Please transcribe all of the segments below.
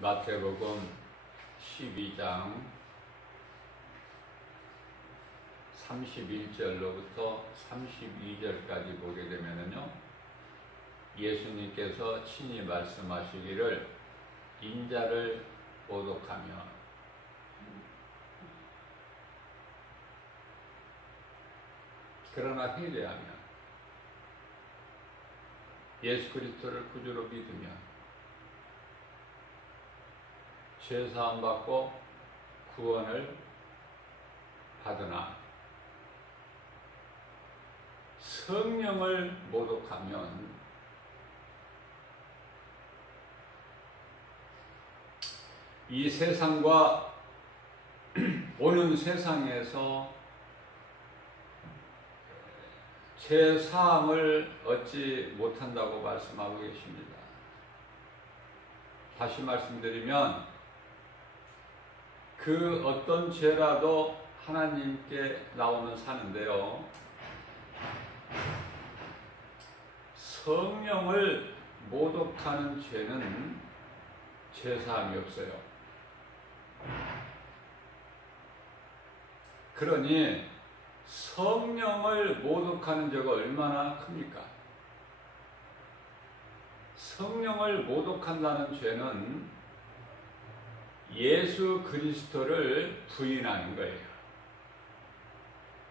마태복음 12장 31절로부터 32절까지 보게 되면요, 예수님께서 친히 말씀하시기를 인자를 모독하며 그러나 회개하며 예수 그리스도를 구주로 믿으며 죄사함 받고 구원을 받으나 성령을 모독하면 이 세상과 오는 세상에서 죄사함을 얻지 못한다고 말씀하고 계십니다. 다시 말씀드리면 그 어떤 죄라도 하나님께 나오면 사는데요, 성령을 모독하는 죄는 죄사함이 없어요. 그러니 성령을 모독하는 죄가 얼마나 큽니까? 성령을 모독한다는 죄는 예수 그리스도를 부인하는 거예요.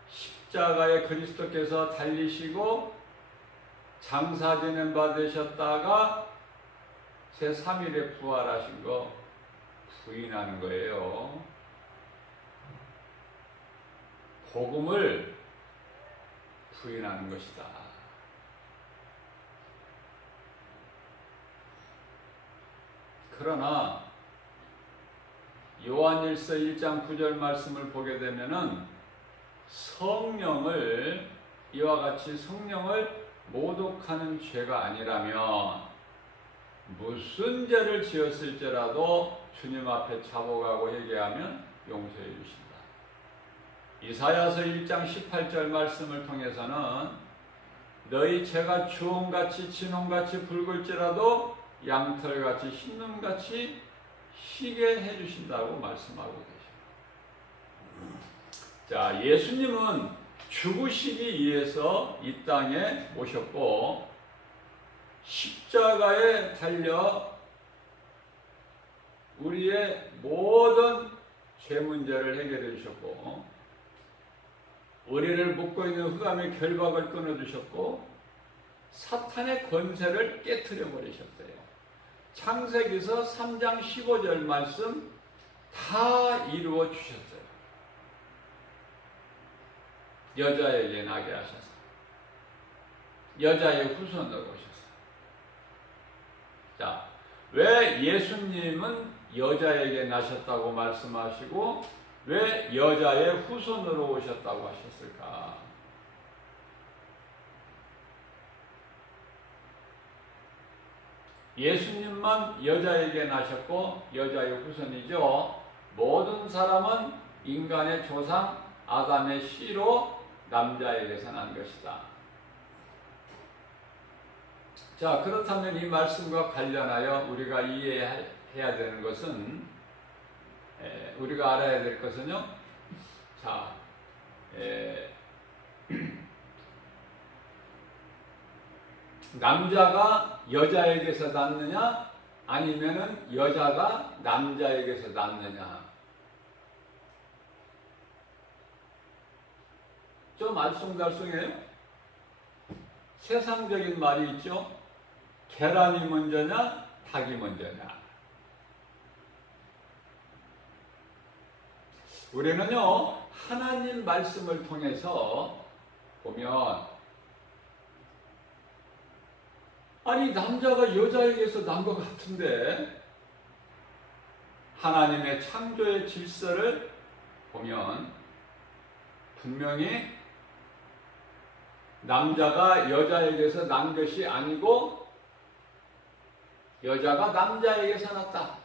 십자가에 그리스도께서 달리시고 장사되는 바 되셨다가 제3일에 부활하신 거 부인하는 거예요. 복음을 부인하는 것이다. 그러나 요한일서 1장 9절 말씀을 보게 되면은 성령을, 이와 같이 성령을 모독하는 죄가 아니라면 무슨 죄를 지었을지라도 주님 앞에 자복하고 회개하면 용서해 주신다. 이사야서 1장 18절 말씀을 통해서는 너희 죄가 주홍같이 진홍같이 붉을지라도 양털같이 흰눈같이 희게 해주신다고 말씀하고 계십니다. 자, 예수님은 죽으시기 위해서 이 땅에 오셨고 십자가에 달려 우리의 모든 죄 문제를 해결해 주셨고 우리를 묶고 있는 흑암의 결박을 끊어주셨고 사탄의 권세를 깨트려 버리셨어요. 창세기서 3장 15절 말씀 다 이루어 주셨어요. 여자에게 나게 하셔서 여자의 후손으로 오셨어요. 자, 왜 예수님은 여자에게 나셨다고 말씀하시고 왜 여자의 후손으로 오셨다고 하셨을까? 예수님만 여자에게 나셨고 여자의 후손이죠. 모든 사람은 인간의 조상 아담의 씨로 남자에게서 난 것이다. 자, 그렇다면 이 말씀과 관련하여 우리가 이해해야 되는 것은, 우리가 알아야 될 것은요, 자, 남자가 여자에게서 낳느냐 아니면은 여자가 남자에게서 낳느냐, 좀 알쏭달쏭해요. 세상적인 말이 있죠. 계란이 먼저냐 닭이 먼저냐. 우리는요 하나님 말씀을 통해서 보면 아니 남자가 여자에게서 난 것 같은데 하나님의 창조의 질서를 보면 분명히 남자가 여자에게서 난 것이 아니고 여자가 남자에게서 났다.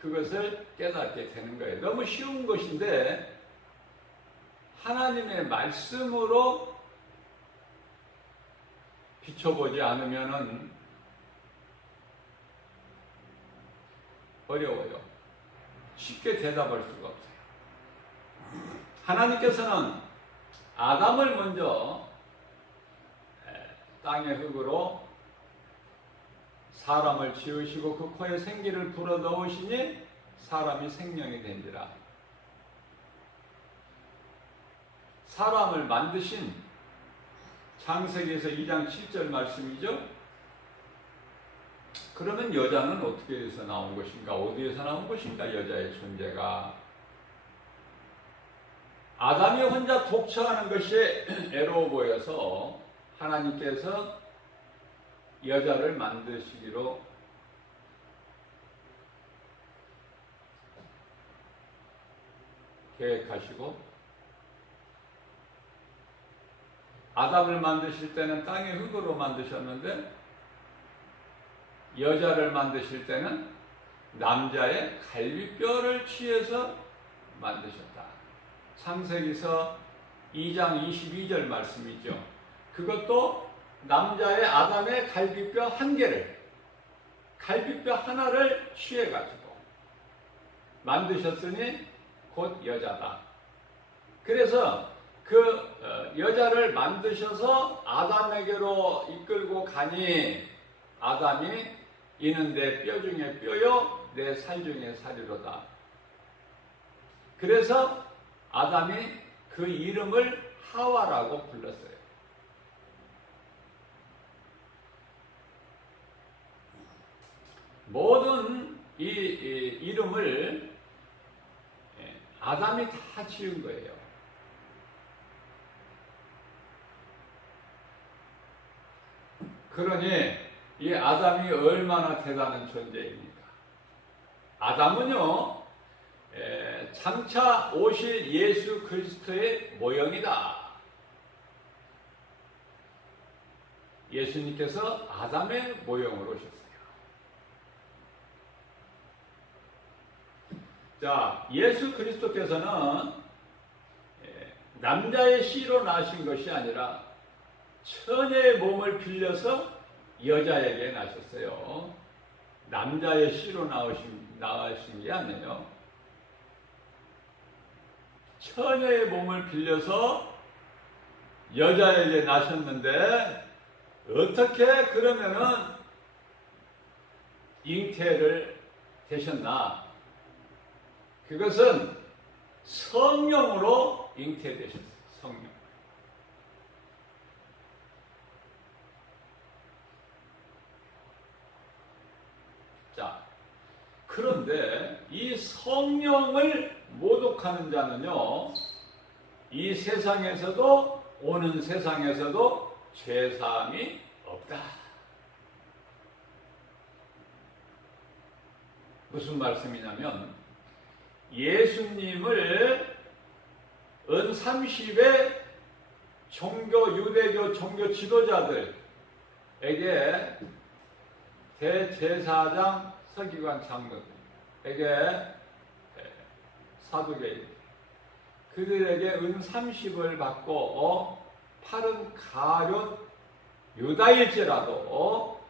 그것을 깨닫게 되는 거예요. 너무 쉬운 것인데 하나님의 말씀으로 비춰보지 않으면은 어려워요. 쉽게 대답할 수가 없어요. 하나님께서는 아담을 먼저 땅의 흙으로 사람을 지으시고 그 코에 생기를 불어넣으시니 사람이 생명이 된지라. 사람을 만드신 창세기에서 2장 7절 말씀이죠. 그러면 여자는 어떻게 해서 나온 것인가? 어디에서 나온 것인가? 여자의 존재가. 아담이 혼자 독처하는 것이 애로워 보여서 하나님께서 여자를 만드시기로 계획하시고, 아담을 만드실 때는 땅의 흙으로 만드셨는데 여자를 만드실 때는 남자의 갈비뼈를 취해서 만드셨다. 창세기서 2장 22절 말씀이죠. 그것도 남자의 아담의 갈비뼈 한 개를, 갈비뼈 하나를 취해가지고 만드셨으니 곧 여자다. 그래서 그 여자를 만드셔서 아담에게로 이끌고 가니 아담이 이는 내 뼈 중에 뼈요 내 살 중에 살이로다. 그래서 아담이 그 이름을 하와라고 불렀어요. 모든 이 이름을 아담이 다 지은 거예요. 그러니 이 아담이 얼마나 대단한 존재입니까? 아담은요, 장차 오실 예수 그리스도의 모형이다. 예수님께서 아담의 모형으로 오셨어요. 자, 예수 그리스도께서는 남자의 씨로 나신 것이 아니라 처녀의 몸을 빌려서 여자에게 나셨어요. 남자의 씨로 나으신 게 아니에요. 처녀의 몸을 빌려서 여자에게 나셨는데 어떻게 그러면은 잉태를 되셨나? 그것은 성령으로 잉태되셨어요. 성령. 자, 그런데 이 성령을 모독하는 자는요, 이 세상에서도 오는 세상에서도 죄사함이 없다. 무슨 말씀이냐면 예수님을 은30의 유대교 종교 지도자들에게 대제사장 서기관 장로에게 사두개인 그들에게 은30을 받고 팔은 가룟 유다일지라도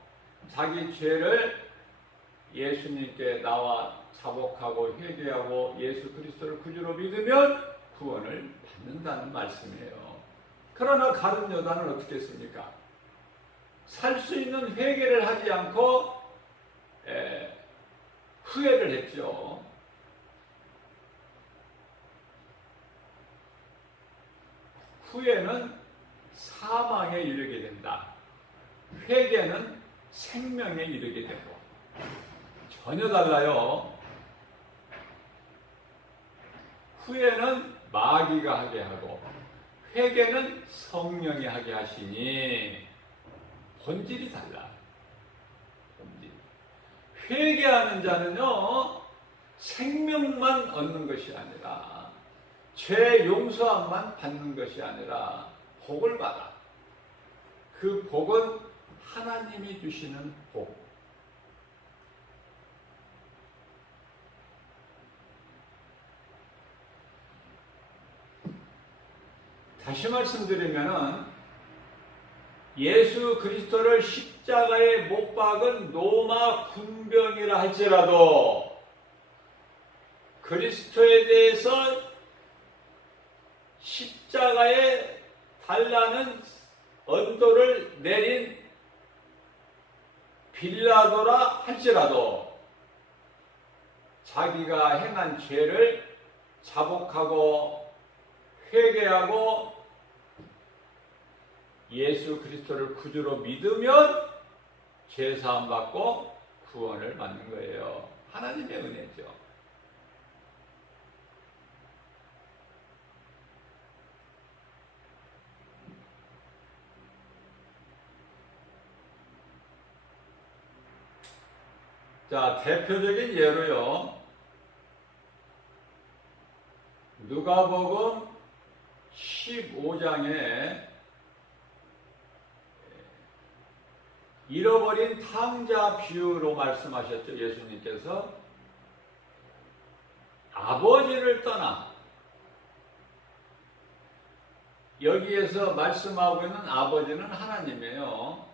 자기 죄를 예수님께 나와 자복하고 회개하고 예수 그리스도를 구주로 믿으면 구원을 받는다는 말씀이에요. 그러나 가룟 유다는 어떻게 했습니까? 살 수 있는 회개를 하지 않고 후회를 했죠. 후회는 사망에 이르게 된다. 회개는 생명에 이르게 되고 전혀 달라요. 후회는 마귀가 하게 하고 회개는 성령이 하게 하시니 본질이 달라. 본질. 회개하는 자는요, 생명만 얻는 것이 아니라 죄 용서함만 받는 것이 아니라 복을 받아. 그 복은 하나님이 주시는 복. 다시 말씀드리면은 예수 그리스도를 십자가에 못 박은 로마 군병이라 할지라도 그리스도에 대해서 십자가에 달라는 언도를 내린 빌라도라 할지라도 자기가 행한 죄를 자복하고 회개하고 예수 그리스도를 구주로 믿으면 죄사함 받고 구원을 받는 거예요. 하나님의 은혜죠. 자, 대표적인 예로요. 누가복음 15장에 잃어버린 탕자 비유로 말씀하셨죠. 예수님께서 아버지를 떠나, 여기에서 말씀하고 있는 아버지는 하나님이에요.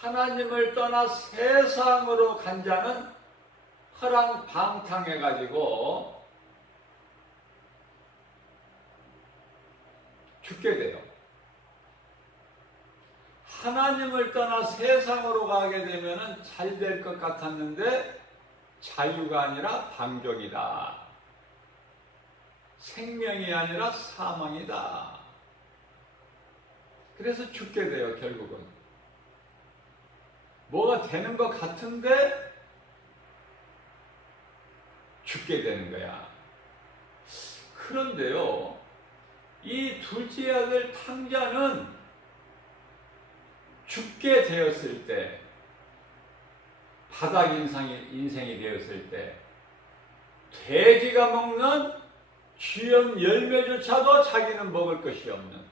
하나님을 떠나 세상으로 간 자는 허랑방탕해가지고 죽게 돼요. 하나님을 떠나 세상으로 가게 되면 잘 될 것 같았는데 자유가 아니라 방종이다. 생명이 아니라 사망이다. 그래서 죽게 돼요, 결국은. 뭐가 되는 것 같은데 죽게 되는 거야. 그런데요, 이 둘째 아들 탕자는 죽게 되었을 때, 바닥 인생이 되었을 때, 돼지가 먹는 쥐염 열매조차도 자기는 먹을 것이 없는,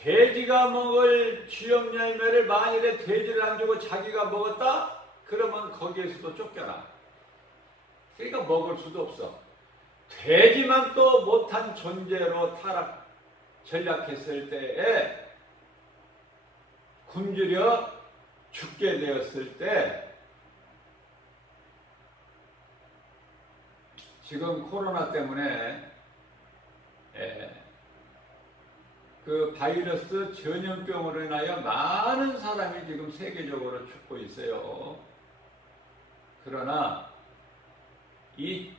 돼지가 먹을 쥐염 열매를 만일에 돼지를 안 주고 자기가 먹었다? 그러면 거기에서도 쫓겨나. 그러니까 먹을 수도 없어. 돼지만 또 못한 존재로 전락했을 때에 굶주려 죽게 되었을 때, 지금 코로나 때문에 그 바이러스 전염병으로 인하여 많은 사람이 지금 세계적으로 죽고 있어요. 그러나 이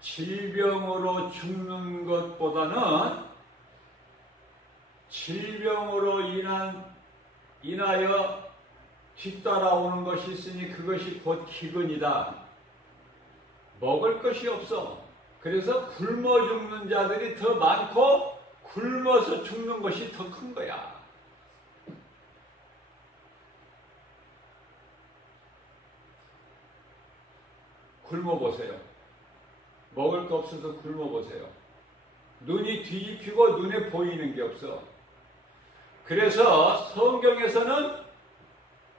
질병으로 죽는 것보다는 질병으로 인하여 뒤따라오는 것이 있으니 그것이 곧 기근이다. 먹을 것이 없어. 그래서 굶어 죽는 자들이 더 많고 굶어서 죽는 것이 더 큰 거야. 굶어보세요. 먹을 거 없어서 굶어보세요. 눈이 뒤집히고 눈에 보이는 게 없어. 그래서 성경에서는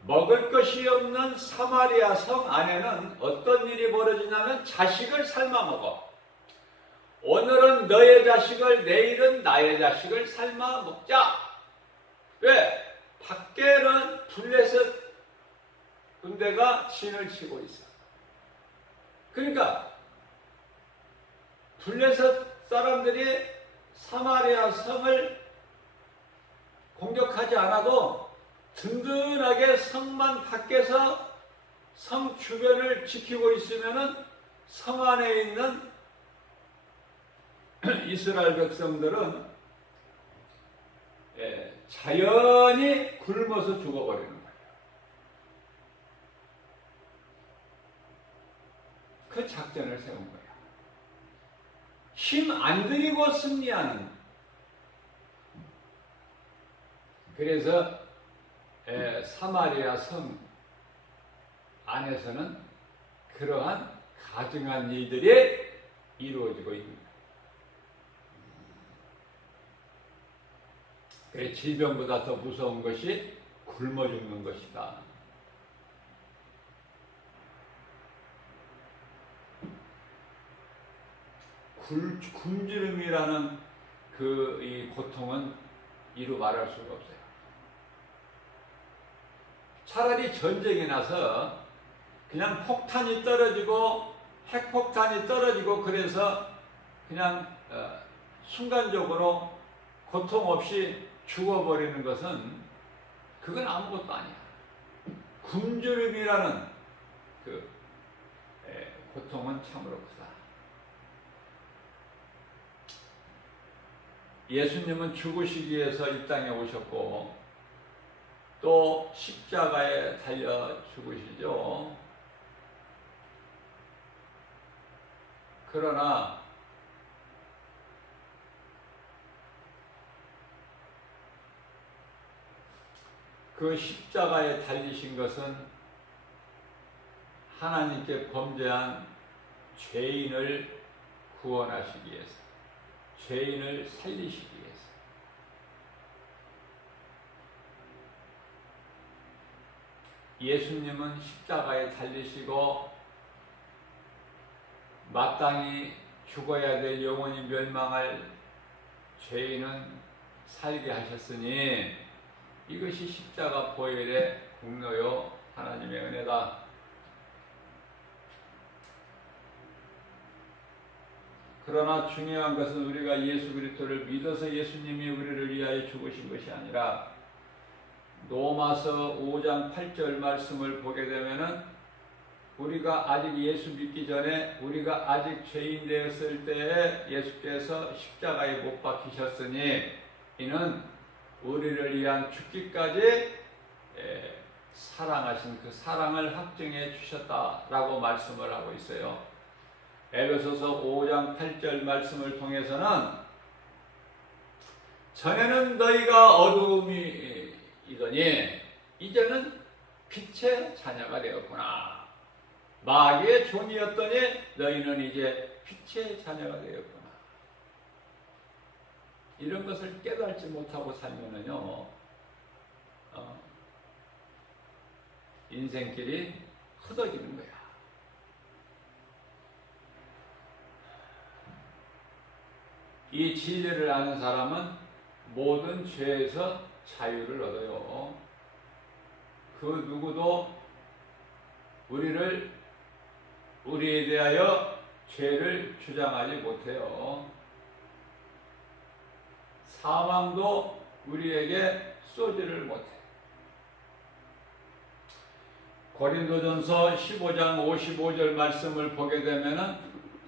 먹을 것이 없는 사마리아 성 안에는 어떤 일이 벌어지냐면 자식을 삶아 먹어. 오늘은 너의 자식을, 내일은 나의 자식을 삶아 먹자. 왜? 밖에는 블레셋 군대가 진을 치고 있어. 그러니까 블레셋 사람들이 사마리아 성을 공격하지 않아도 든든하게 성만 밖에서 성 주변을 지키고 있으면은 성 안에 있는 이스라엘 백성들은 자연히 굶어서 죽어버리는 거예요. 그 작전을 세운 거예요. 힘 안 들이고 승리하는. 그래서 사마리아 성 안에서는 그러한 가증한 일들이 이루어지고 있습니다. 그래, 질병보다 더 무서운 것이 굶어 죽는 것이다. 굶주림이라는 이 고통은 이루 말할 수가 없어요. 차라리 전쟁이 나서 그냥 폭탄이 떨어지고 핵폭탄이 떨어지고 그래서 그냥 순간적으로 고통 없이 죽어버리는 것은 그건 아무것도 아니야. 굶주림이라는 그 고통은 참으로 크다. 예수님은 죽으시기 위해서 이 땅에 오셨고 또 십자가에 달려 죽으시죠. 그러나 그 십자가에 달리신 것은 하나님께 범죄한 죄인을 구원하시기 위해서, 죄인을 살리시기 위해서. 예수님은 십자가에 달리시고 마땅히 죽어야 될 영원히 멸망할 죄인은 살게 하셨으니 이것이 십자가 보혈의 공로요 하나님의 은혜다. 그러나 중요한 것은 우리가 예수 그리스도를 믿어서 예수님이 우리를 위하여 죽으신 것이 아니라 로마서 5장 8절 말씀을 보게 되면은 우리가 아직 예수 믿기 전에 우리가 아직 죄인 되었을 때에 예수께서 십자가에 못 박히셨으니 이는 우리를 위한 죽기까지 사랑하신 그 사랑을 확증해 주셨다라고 말씀을 하고 있어요. 에베소서 5장 8절 말씀을 통해서는 전에는 너희가 어두움이더니 이제는 빛의 자녀가 되었구나. 마귀의 종이었더니 너희는 이제 빛의 자녀가 되었구나. 이런 것을 깨달지 못하고 살면은요, 인생길이 흩어지는 거야. 이 진리를 아는 사람은 모든 죄에서 자유를 얻어요. 그 누구도 우리에 대하여 죄를 주장하지 못해요. 사망도 우리에게 쏘지를 못해. 고린도전서 15장 55절 말씀을 보게 되면은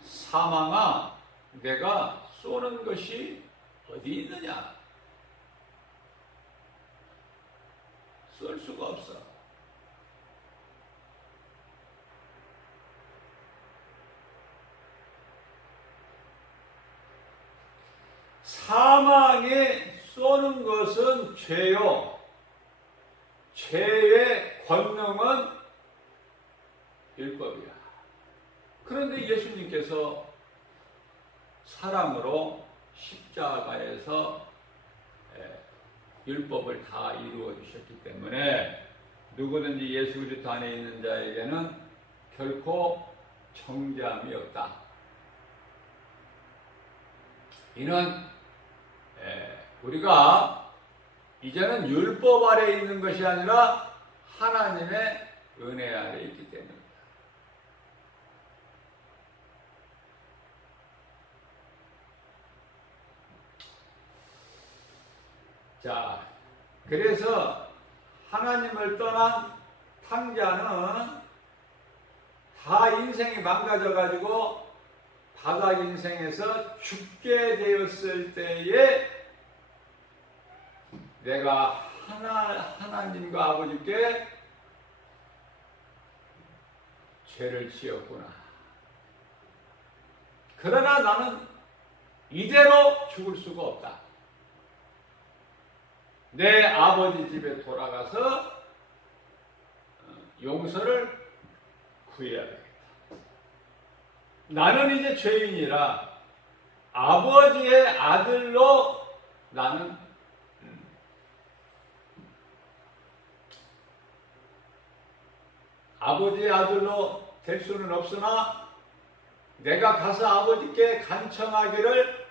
사망아 내가 쏘는 것이 어디 있느냐? 쏠 수가 없어. 사망에 쏘는 것은 죄요. 죄의 권능은 율법이야. 그런데 예수님께서 사랑으로 십자가에서 율법을 다 이루어 주셨기 때문에 누구든지 예수 그리스도 안에 있는 자에게는 결코 정죄함이 없다. 이는 우리가 이제는 율법 아래 있는 것이 아니라 하나님의 은혜 아래 있기 때문입니다. 자, 그래서 하나님을 떠난 탕자는 다 인생이 망가져가지고 바닥 인생에서 죽게 되었을 때에 내가 하나님과 아버지께 죄를 지었구나. 그러나 나는 이대로 죽을 수가 없다. 내 아버지 집에 돌아가서 용서를 구해야 되겠다. 나는 이제 죄인이라 아버지의 아들로 나는 아버지의 아들로 될 수는 없으나 내가 가서 아버지께 간청하기를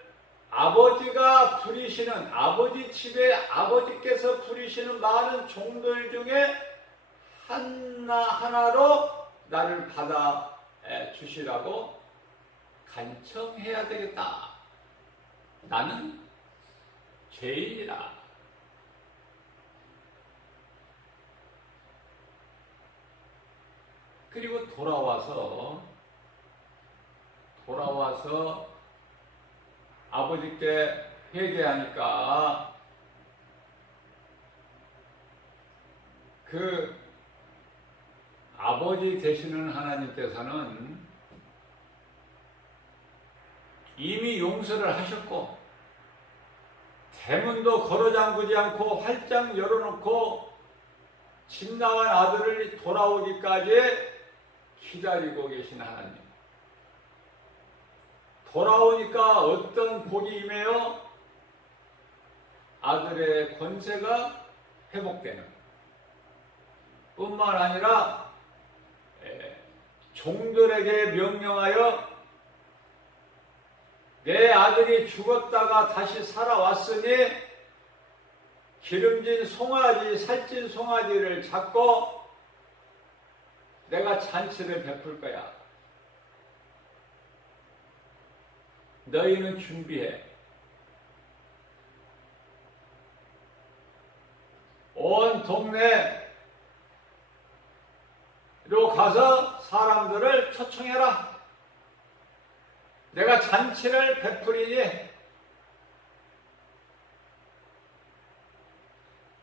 아버지가 부리시는 아버지 집에 아버지께서 부리시는 많은 종들 중에 하나로 나를 받아 주시라고 간청해야 되겠다. 나는 죄인이라. 그리고 돌아와서 아버지께 회개하니까 그 아버지 되시는 하나님께서는 이미 용서를 하셨고 대문도 걸어 잠그지 않고 활짝 열어놓고 집 나간 아들을 돌아오기까지 기다리고 계신 하나님. 돌아오니까 어떤 복이 임해요? 아들의 권세가 회복되는 뿐만 아니라 종들에게 명령하여 내 아들이 죽었다가 다시 살아왔으니 기름진 송아지, 살찐 송아지를 잡고 내가 잔치를 베풀 거야. 너희는 준비해. 온 동네로 가서 사람들을 초청해라. 내가 잔치를 베풀이니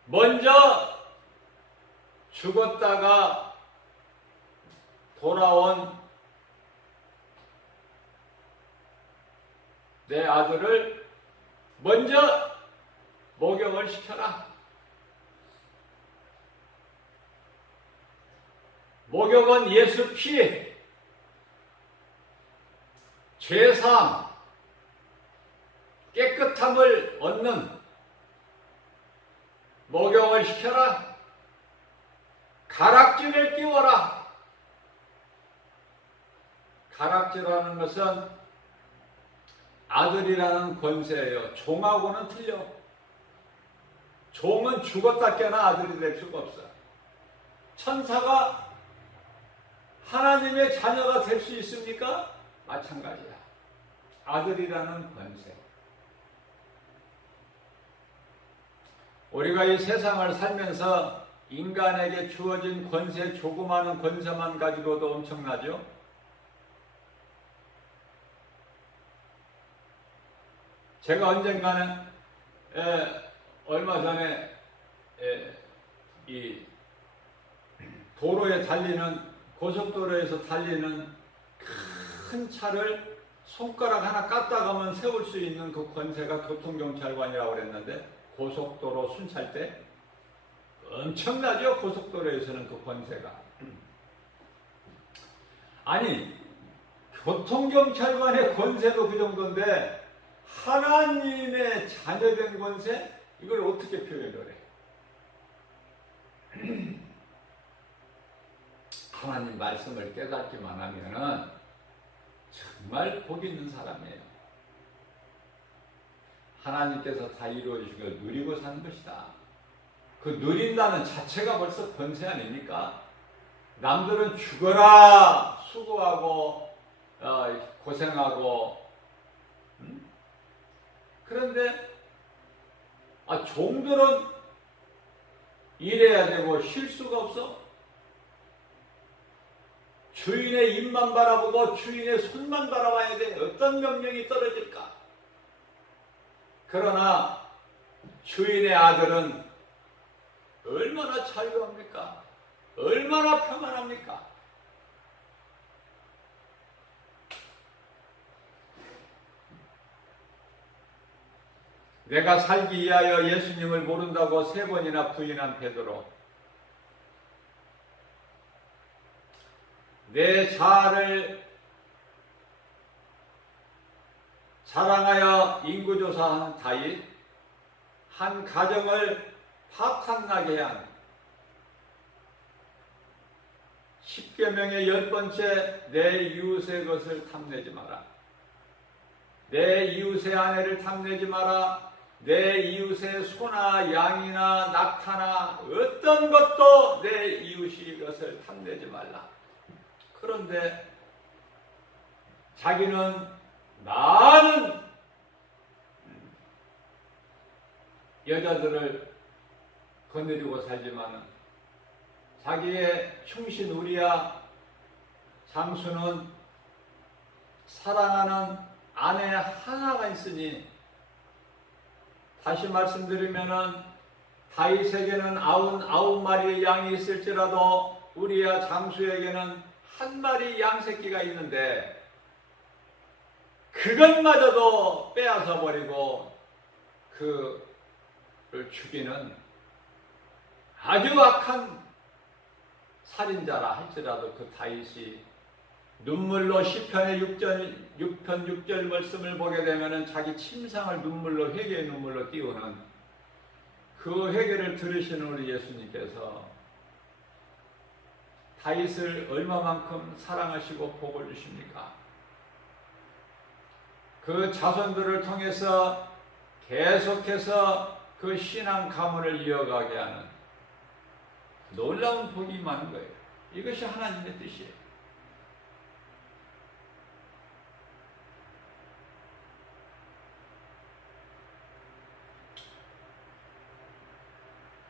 먼저 죽었다가 돌아온 내 아들을 먼저 목욕을 시켜라. 목욕은 예수 피, 죄사함, 깨끗함을 얻는 목욕을 시켜라. 가락지를 끼워라. 가락지라는 것은 아들이라는 권세예요. 종하고는 틀려. 종은 죽었다 깨나 아들이 될 수가 없어. 천사가 하나님의 자녀가 될 수 있습니까? 마찬가지야. 아들이라는 권세. 우리가 이 세상을 살면서 인간에게 주어진 권세, 조그마한 권세만 가지고도 엄청나죠? 제가 언젠가는 얼마 전에 이 도로에 달리는, 고속도로에서 달리는 큰 차를 손가락 하나 깠다가면 세울 수 있는 그 권세가 교통경찰관이라고 그랬는데, 고속도로 순찰 때 엄청나죠? 고속도로에서는 그 권세가. 아니, 교통경찰관의 권세도 그 정도인데 하나님의 자녀된 권세? 이걸 어떻게 표현을 해? 하나님 말씀을 깨닫기만 하면은 정말 복 있는 사람이에요. 하나님께서 다 이루어주신 걸 누리고 사는 것이다. 그 누린다는 자체가 벌써 권세 아닙니까? 남들은 죽어라 수고하고 고생하고 그런데 종들은 일해야 되고 쉴 수가 없어. 주인의 입만 바라보고 주인의 손만 바라봐야 돼. 어떤 명령이 떨어질까? 그러나 주인의 아들은 얼마나 자유합니까? 얼마나 평안합니까? 내가 살기 위하여 예수님을 모른다고 3번이나 부인한 베드로. 내 자아를 자랑하여 인구조사한 다윗, 한 가정을 파탄나게 한 10계명의 10번째, 내 이웃의 것을 탐내지 마라. 내 이웃의 아내를 탐내지 마라. 내 이웃의 소나 양이나 낙타나 어떤 것도 내 이웃의 것을 탐내지 말라. 그런데 자기는 많은 여자들을 거느리고 살지만 자기의 충신 우리야 장수는 사랑하는 아내 하나가 있으니, 다시 말씀드리면은 다윗에게는 99마리의 양이 있을지라도 우리야 장수에게는 한 마리 양새끼가 있는데 그것마저도 빼앗아 버리고 그를 죽이는 아주 악한 살인자라 할지라도 그 다윗이 눈물로 시편의 6편 6절 말씀을 보게 되면은 자기 침상을 눈물로, 회개의 눈물로 띄우는 그 회개를 들으시는 우리 예수님께서 다윗을 얼마만큼 사랑하시고 복을 주십니까? 그 자손들을 통해서 계속해서 그 신앙 가문을 이어가게 하는 놀라운 복이 많은 거예요. 이것이 하나님의 뜻이에요.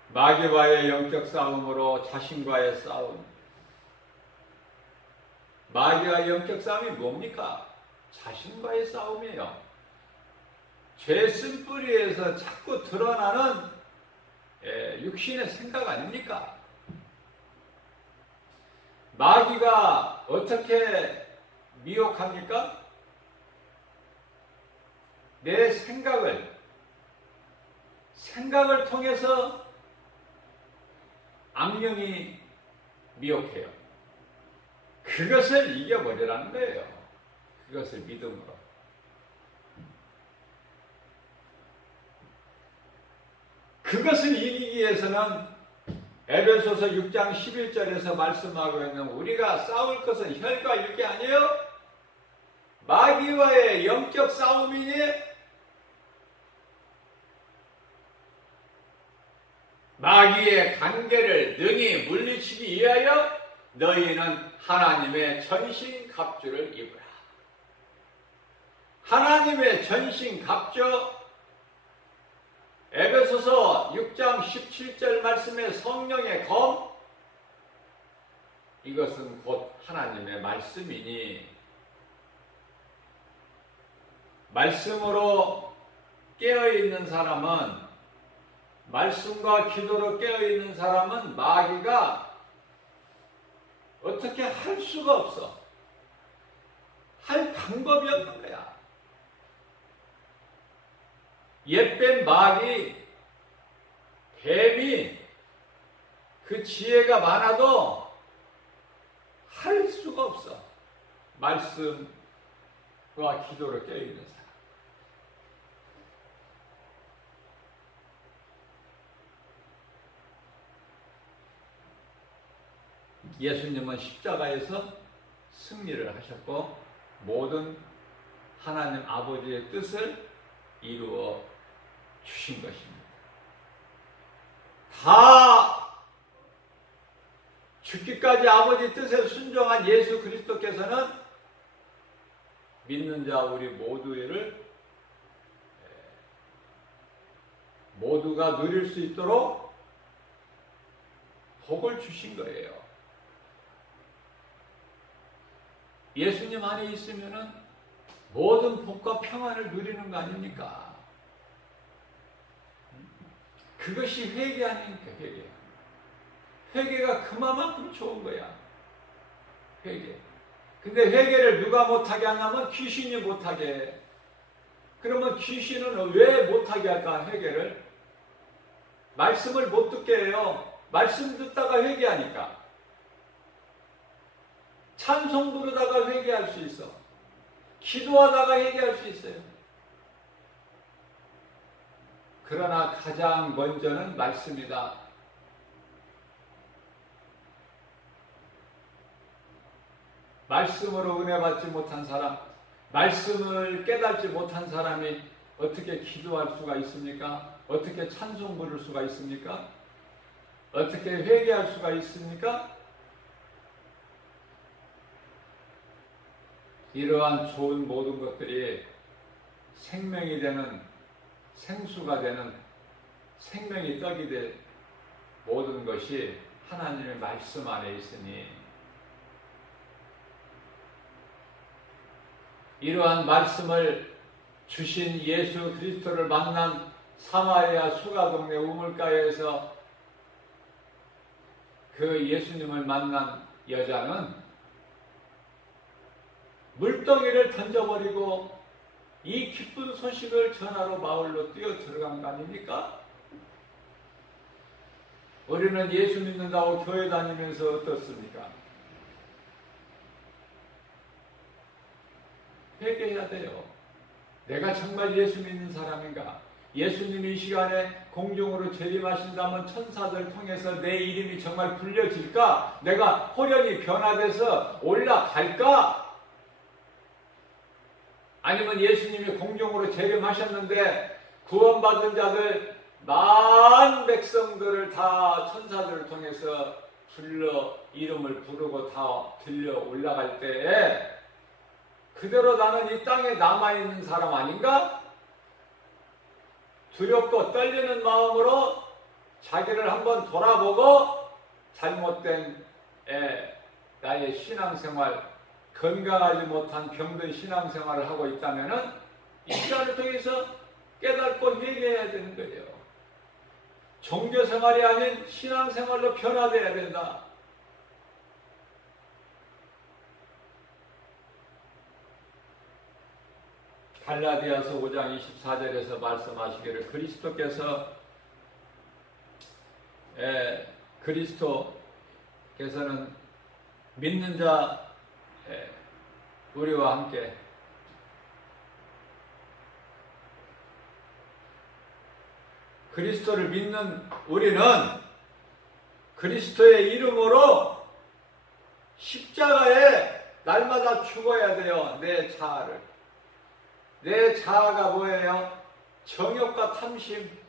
마귀와의 영적 싸움으로 자신과의 싸움. 마귀와 영적 싸움이 뭡니까? 자신과의 싸움이에요. 죄 쓴뿌리에서 자꾸 드러나는 육신의 생각 아닙니까? 마귀가 어떻게 미혹합니까? 내 생각을 통해서 악령이 미혹해요. 그것을 이겨버리라는 거예요. 그것을 믿음으로. 그것을 이기기 위해서는 에베소서 6장 11절에서 말씀하고 있는 우리가 싸울 것은 혈과 육이 아니에요. 마귀와의 영적 싸움이니 마귀의 관계를 능히 물리치기 위하여 너희는 하나님의 전신갑주를 입으라. 하나님의 전신갑주, 에베소서 6장 17절 말씀의 성령의 검, 이것은 곧 하나님의 말씀이니 말씀으로 깨어있는 사람은, 말씀과 기도로 깨어있는 사람은 마귀가 어떻게 할 수가 없어. 할 방법이 없는 거야. 옛뱀 마귀, 뱀이 그 지혜가 많아도 할 수가 없어. 말씀과 기도로 깨어있는 사람. 예수님은 십자가에서 승리를 하셨고 모든 하나님 아버지의 뜻을 이루어 주신 것입니다. 다 죽기까지 아버지 뜻에 순종한 예수 그리스도께서는 믿는 자 우리 모두가 누릴 수 있도록 복을 주신 거예요. 예수님 안에 있으면은 모든 복과 평안을 누리는 거 아닙니까? 그것이 회개 아닙니까? 회개. 회개가 그만큼 좋은 거야. 회개. 근데 회개를 누가 못하게 하냐면 귀신이 못하게 해. 그러면 귀신은 왜 못하게 할까? 회개를. 말씀을 못 듣게 해요. 말씀 듣다가 회개하니까. 찬송 부르다가 회개할 수 있어. 기도하다가 회개할 수 있어요. 그러나 가장 먼저는 말씀이다. 말씀으로 은혜 받지 못한 사람, 말씀을 깨닫지 못한 사람이 어떻게 기도할 수가 있습니까? 어떻게 찬송 부를 수가 있습니까? 어떻게 회개할 수가 있습니까? 이러한 좋은 모든 것들이 생명이 되는, 생수가 되는, 생명이 떡이 될 모든 것이 하나님의 말씀 안에 있으니, 이러한 말씀을 주신 예수 그리스도를 만난 사마리아 수가동네 우물가에서 그 예수님을 만난 여자는 물덩이를 던져버리고 이 기쁜 소식을 전하러 마을로 뛰어 들어간 거 아닙니까? 우리는 예수 믿는다고 교회 다니면서 어떻습니까? 회개해야 돼요. 내가 정말 예수 믿는 사람인가? 예수님이 이 시간에 공중으로 재림하신다면 천사들 통해서 내 이름이 정말 불려질까? 내가 호련히 변화돼서 올라갈까? 아니면 예수님이 공중으로 재림하셨는데 구원받은 자들 만 백성들을 다 천사들을 통해서 불러 이름을 부르고 다 들려 올라갈 때에 그대로 나는 이 땅에 남아있는 사람 아닌가? 두렵고 떨리는 마음으로 자기를 한번 돌아보고 잘못된 나의 신앙생활, 건강하지 못한 병든 신앙생활을 하고 있다면 이 시간을 통해서 깨닫고 회개해야 되는 거예요. 종교생활이 아닌 신앙생활로 변화되어야 된다. 갈라디아서 5장 24절에서 말씀하시기를 그리스도께서는 믿는 자 우리와 함께 그리스도를 믿는 우리는 그리스도의 이름으로 십자가에 날마다 죽어야 돼요. 내 자아를. 내 자아가 뭐예요? 정욕과 탐심.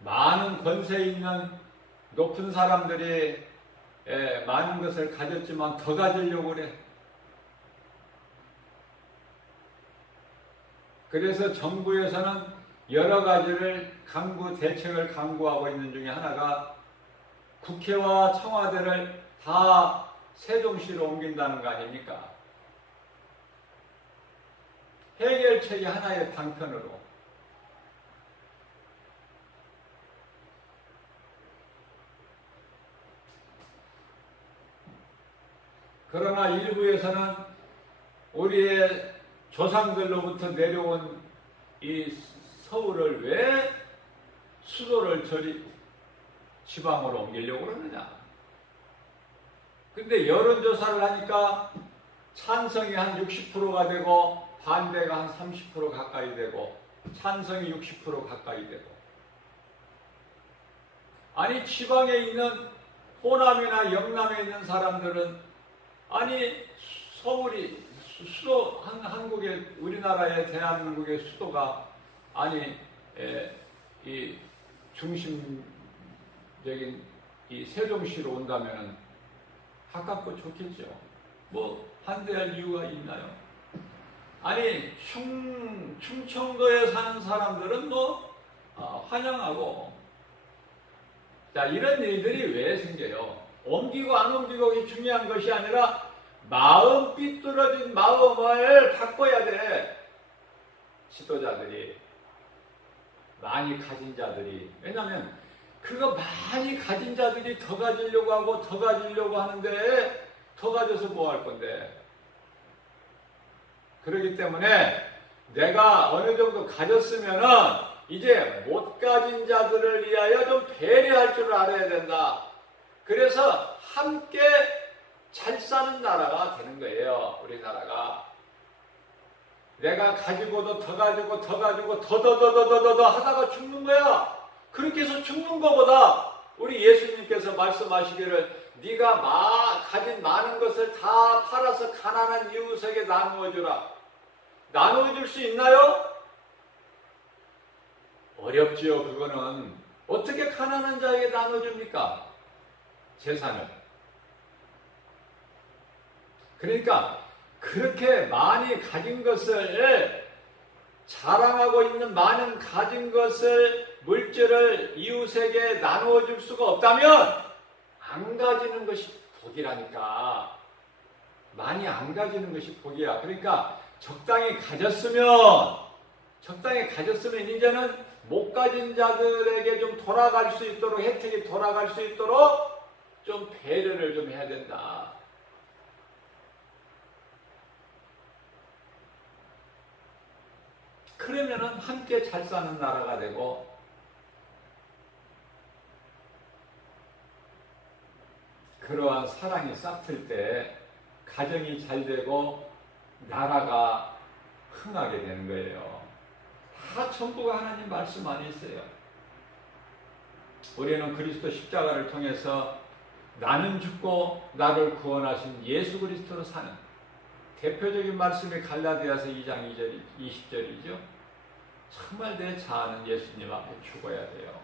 많은 권세 있는 높은 사람들이 많은 것을 가졌지만 더 가지려고 그래. 그래서 정부에서는 여러 가지를 대책을 강구하고 있는 중에 하나가 국회와 청와대를 다 세종시로 옮긴다는 거 아닙니까? 해결책이 하나의 방편으로. 그러나 일부에서는 우리의 조상들로부터 내려온 이 서울을 왜 수도를 지방으로 옮기려고 그러느냐. 근데 여론조사를 하니까 찬성이 한 60%가 되고 반대가 한 30% 가까이 되고 찬성이 60% 가까이 되고. 아니 지방에 있는 호남이나 영남에 있는 사람들은 아니 서울이 수도 한국의 우리나라의 대한민국의 수도가 아니 이 중심적인 이 세종시로 온다면 가깝고 좋겠죠. 뭐 반대할 이유가 있나요? 아니 충청도에 사는 사람들은 뭐 환영하고. 자, 이런 일들이 왜 생겨요? 옮기고 안 옮기고가 중요한 것이 아니라 마음 삐뚤어진 마음을 바꿔야 돼. 지도자들이, 많이 가진 자들이. 왜냐하면 그거 많이 가진 자들이 더 가지려고 하고 더 가지려고 하는데 더 가져서 뭐 할 건데. 그렇기 때문에 내가 어느 정도 가졌으면은 이제 못 가진 자들을 위하여 좀 배려할 줄 알아야 된다. 그래서 함께 잘 사는 나라가 되는 거예요. 우리나라가. 내가 가지고도 더 가지고 더 가지고 더 하다가 죽는 거야. 그렇게 해서 죽는 것보다 우리 예수님께서 말씀하시기를 네가 가진 많은 것을 다 팔아서 가난한 이웃에게 나누어주라. 나누어줄 수 있나요? 어렵지요. 그거는 어떻게 가난한 자에게 나눠줍니까? 재산을. 그러니까 그렇게 많이 가진 것을 자랑하고 있는 많은 가진 것을 물질을 이웃에게 나누어 줄 수가 없다면 안 가지는 것이 복이라니까. 많이 안 가지는 것이 복이야. 그러니까 적당히 가졌으면 이제는 못 가진 자들에게 좀 돌아갈 수 있도록, 혜택이 돌아갈 수 있도록 좀 배려를 좀 해야 된다. 그러면은 함께 잘 사는 나라가 되고, 그러한 사랑이 싹틀 때 가정이 잘 되고 나라가 흥하게 되는 거예요. 다 전부가 하나님 말씀 안에 있어요. 우리는 그리스도 십자가를 통해서 나는 죽고 나를 구원하신 예수 그리스도로 사는, 대표적인 말씀이 갈라디아서 2장 20절이죠. 정말 내 자아는 예수님 앞에 죽어야 돼요.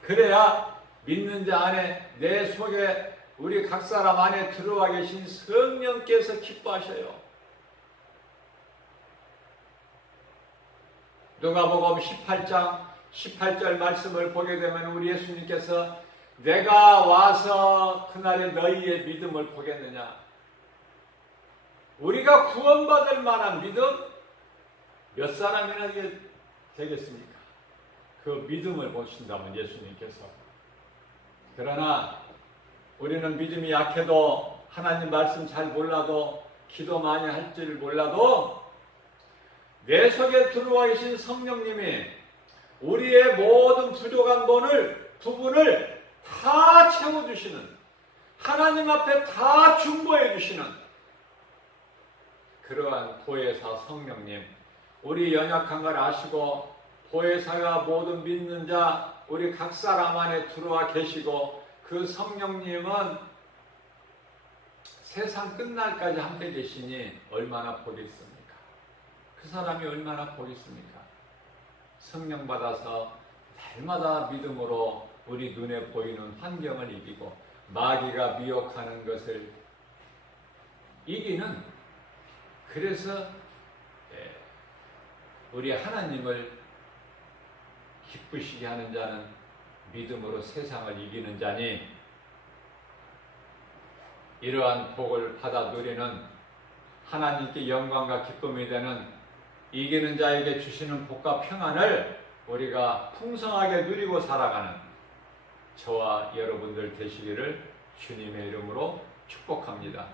그래야 믿는 자 안에, 내 속에, 우리 각 사람 안에 들어와 계신 성령께서 기뻐하셔요. 누가복음 18장 18절 말씀을 보게 되면 우리 예수님께서 내가 와서 그날에 너희의 믿음을 보겠느냐. 우리가 구원받을 만한 믿음 몇 사람이나 되겠습니까? 그 믿음을 보신다면 예수님께서. 그러나 우리는 믿음이 약해도, 하나님 말씀 잘 몰라도, 기도 많이 할 줄 몰라도 내 속에 들어와 계신 성령님이 우리의 모든 부족한 부분을 다 채워주시는, 하나님 앞에 다 중보해 주시는 그러한 보혜사 성령님, 우리 연약한 걸 아시고 보혜사가 모든 믿는 자 우리 각 사람 안에 들어와 계시고, 그 성령님은 세상 끝날까지 함께 계시니 얼마나 복이 있습니까? 그 사람이 얼마나 복이 있습니까? 성령 받아서 날마다 믿음으로 우리 눈에 보이는 환경을 이기고 마귀가 미혹하는 것을 이기는, 그래서 우리 하나님을 기쁘시게 하는 자는 믿음으로 세상을 이기는 자니, 이러한 복을 받아 누리는, 하나님께 영광과 기쁨이 되는 이기는 자에게 주시는 복과 평안을 우리가 풍성하게 누리고 살아가는 저와 여러분들 되시기를 주님의 이름으로 축복합니다.